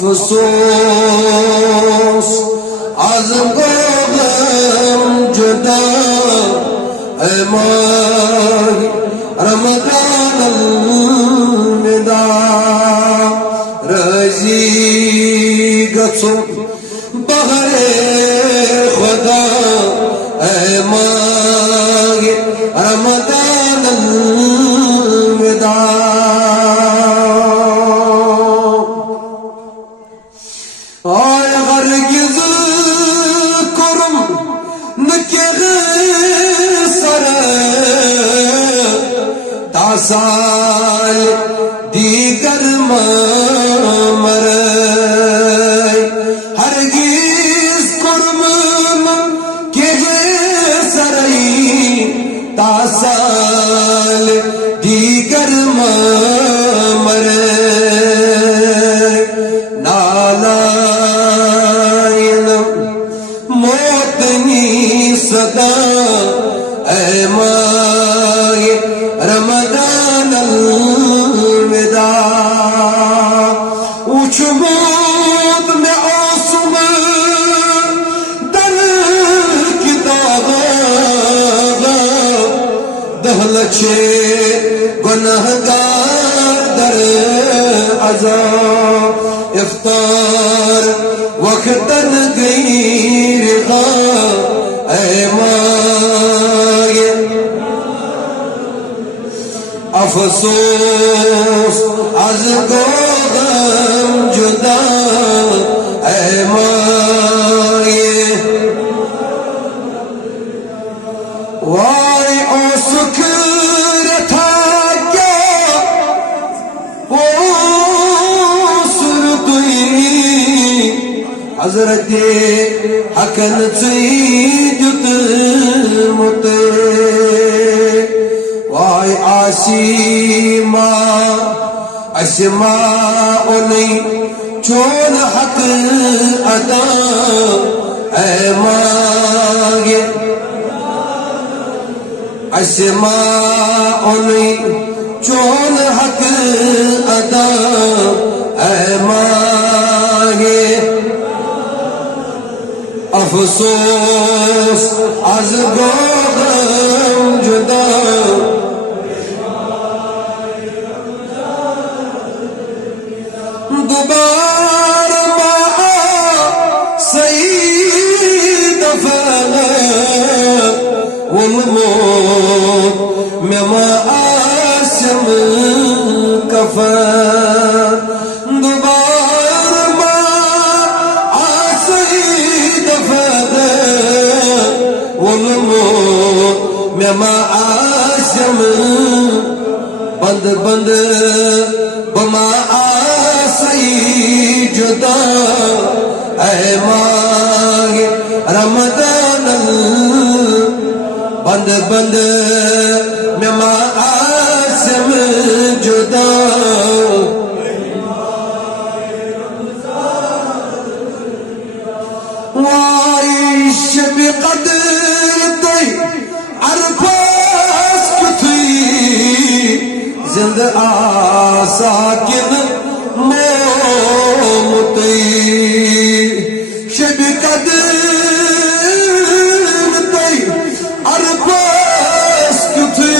افسوس از گوگم جدا اے ماہ رمضان الوداع رضی گژھو بہر خدا اے ماہ رمضان الوداع آی ہرگز کرم نکہ سر تا سال دیگر مر ہرگز کرم نکہ سر تا سال دیگر مر صدا اے ماہ رمضان الوداع وچمود میں آسم در کتاب دہلچے گنہگار در عذاب افطار وقتن غیر اے ماہ افسوس از گوگم جدا اے ماہ وای او سکر تھا کیا او سردوئی حضرت حقن چیجت مت وای آسیما اسما اونی چون حق ادا اے ماہ اسما اونی چون حق ادا اے ماہ افسوس از گوگم جدا دوبار مع سید فغیر والموت مما آسم کفر دوبار مع سید فغیر والموت مما آسم بند بند بما آسی جدا اے ماہ رمضان بند بند مما آسم جدا وائی شب قدر تی عرفاس کتھی زند آساکن مومتی شب قدر تی عرفاس کتھی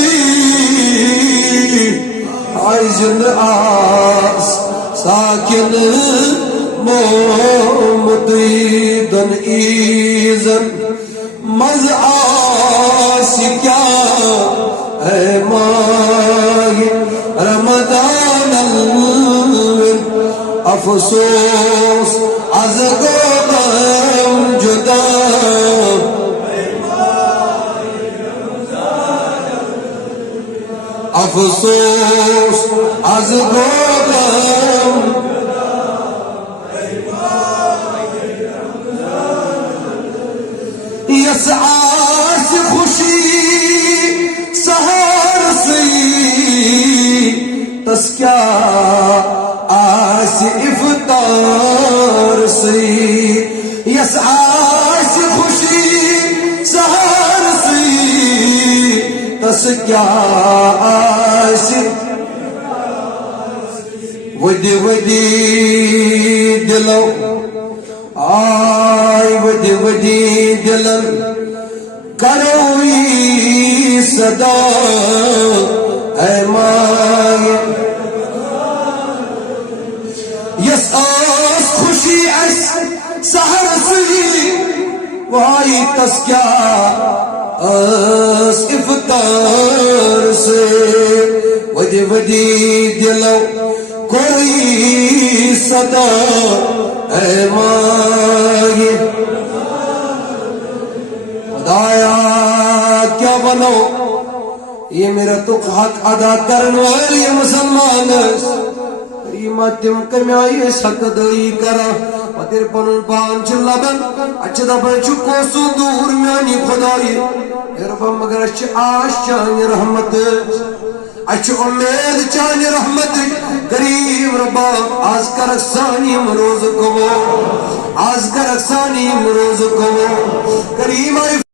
آئی زند آساکن مومتی دن ایزن مز آسی کیا اے ماہ رمضان افسوس از گوگم جدا افسوس از گوگم یس آس خوشی سہار سی تس کیا آس افطار سی یس آس خوشی سہار سی تس کیا آس ودی ودی دلو آئی ودی ودی دلن کروی صدا اے مائی یس آس خوشی اس سہر سی وائی تس کیا اس افطار سے ودی ودی دلو کوئی صدا اے مائی خدایا کیا بنو یہ میرا تو حق ادا کرنے والی مسلمان تم کمیائی حق دائی کرا پتر پنن پان چھ لبن اچھ دبن چھ کوسو دور میانی خدائی ربا مگر اچھ آش چانی رحمت اچھ امید چانی رحمت کریم ربا آز کرک سانی مروز کو آز کرک سانی مروز کو کریم